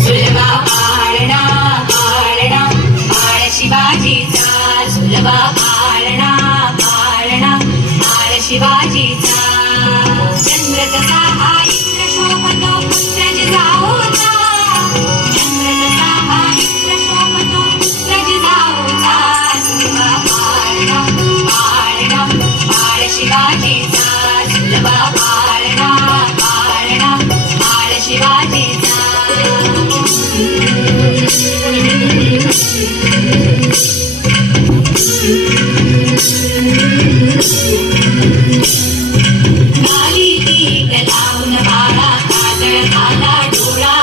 सुलभा पाळणा पाळणा बाळ शिवाजीचा सुलभा पाळणा पाळणा बाळ शिवाजीचा चंद्र तसा हा इंद्र शोभतो पुत्र जिजाऊचा चंद्र तसा हा इंद्र शोभतो पुत्र जिजाऊचा सुलभा पाळणा पाळणा बाळ शिवाजीचा सुलभा पाळणा पाळणा बाळ शिवाजीचा गाली पीठ लावून बाळा काजळ घाला डोळा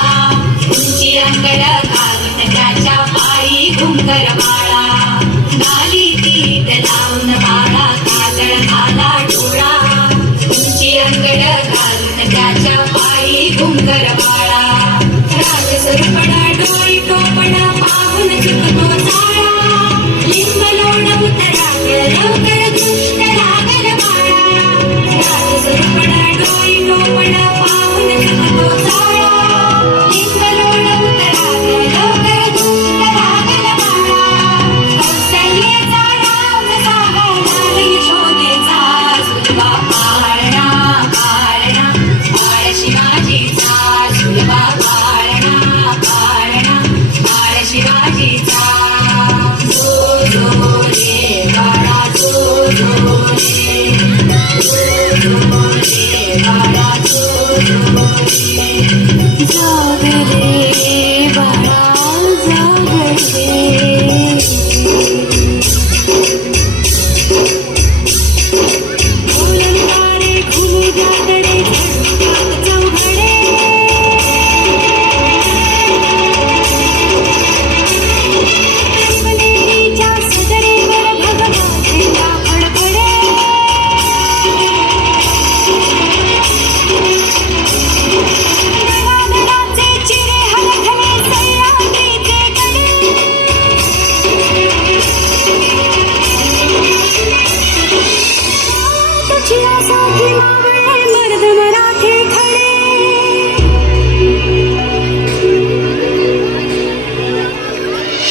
उंची अंगड घालून त्याच्या पायी घुंगर बाळा गाली पीठ लावून बाळा काजळ घाला डोळा उंची अंगड घालून त्याच्या पायी घुंगर बाळा राजसरुपण डोळी टोपण पाहून चिकतो जाळा लिंब लोण उतरात लवकर दुष्ट लागल बाळा राजसरुपण डोळी टोपण पाहून चिकतो जाळा लिंब लोण उतरात लवकर दुष्ट लागल बाळा कौसल्याचा राम सागा यशोदेचा सुलभा पाळणा पाळणा बाळ शिवाजीचा सुलभा पाळणा पाळणा बाळ शिवाजीचा जो जो रे बाळा जो जो रे